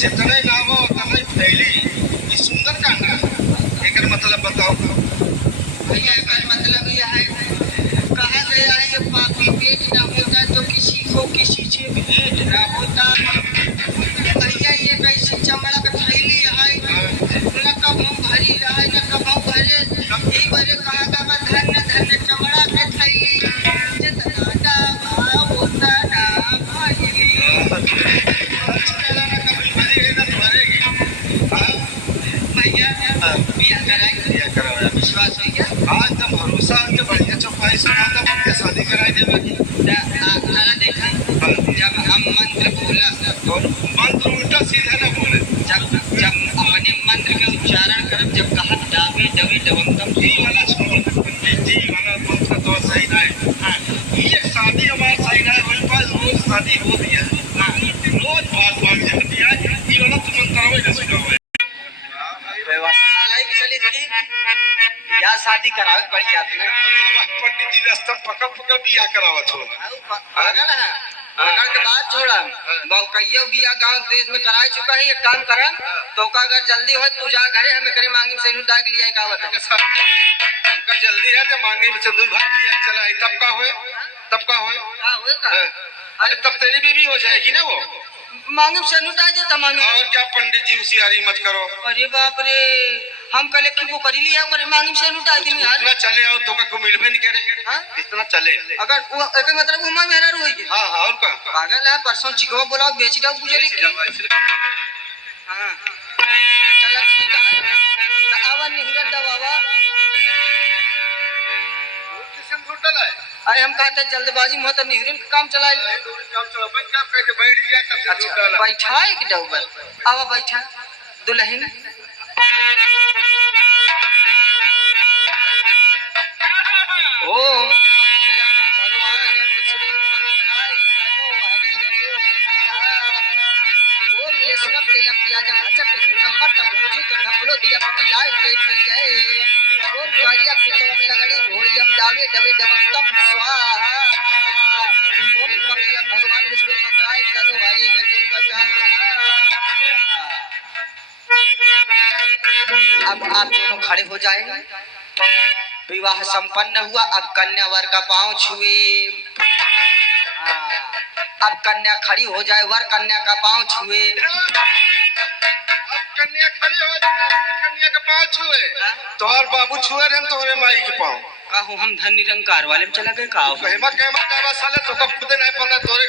जितने नाम उतने फैली ये सुंदर कांड एक मतलब बताओ। भैया का मतलब यह है, कहा गया है ये पापी पेट ना होता तो किसी को किसी से भेंट ना होता। भैया ये कैसी चमड़ा का थैली है, न कभू भरी रहे न कभू भरे। यही बरे कहा का धन्य धन्य चमड़ा के थैली, जितना डाबा होता ना भाई। भैया बिया कराई विश्वास हो गया आज तो भरोसा के बढ़िया चौपाई सुना था बढ़िया शादी कराई देवे की। देखा जब हम मंत्र बोला तो मंत्र उल्टा सीधा ना बोले। जब अपने मंत्र के उच्चारण कर जब कहा डाबे डबे डबम जी वाला छोड़ जी वाला मंत्र तो सही ना है। हाँ ये शादी हमारा सही ना है, वही पास रोज शादी हो रही है। हाँ रोज बात बात जाती है ये वाला तुम मंत्र में जैसे करो व्यवस्था चली थी या शादी करावे पड़ जाती है। पंडित जी रास्ता पकड़ पकड़ बिया करावत हो पागल है पकड़ के बात छोड़ा कईयो बिया गांव देश में करा चुका है। एक काम कर तो का अगर जल्दी हो तू जा घरे हमें करे मांगी से डाक लिया का बता हमका जल्दी है तो मांगे में चंदू भाग लिया चला है तब का होए अरे तब तेरी बीवी हो जाएगी ना वो मांगे से लुटा दे तमाम। और क्या पंडित जी होशियारी मत करो। अरे बाप रे हम कल की वो कर लिया पर मांगे से लुटा दी यार। इतना चले और तो का मिलबे नहीं करे। हां इतना चले अगर वो एक मतलब उमा मेरा रोई। हां हां और का पागल है परसों चिकवा बोला बेच दो गुजरी की। हां चल ठीक है आवा निहुरत दा बाबा किसन होटल है। अरे हम कहते जल्दबाजी में तो निहुरन का काम चला काम चला बन क्या कह के बैठ गया तब अच्छा बैठा है कि डबल आवा बैठा दुल्हन ओम सुनम तेला पिया जा हचक झूलम मत पूजी तो धमलो दिया पति लाल तेल पी जाए ओम गाड़िया पितो में लगड़ी घोड़ियम डावे डवे डवम स्वाहा ओम मंगलम भगवान विष्णु मंगलाय तनु हरि गति बचा। अब आप दोनों खड़े हो जाएंगे। विवाह संपन्न हुआ। अब कन्या वर का पांव छुए। अब कन्या खड़ी हो जाए वर कन्या का पांव छुए। कन्या खड़ी हो जाए कन्या का पांव छुए तोहर बाबू छुए रहे तोहरे माई के पांव कहूं हम धन निरंकार वाले में चला गए का कहमा कहमा साले तो खुद नहीं पता तोरे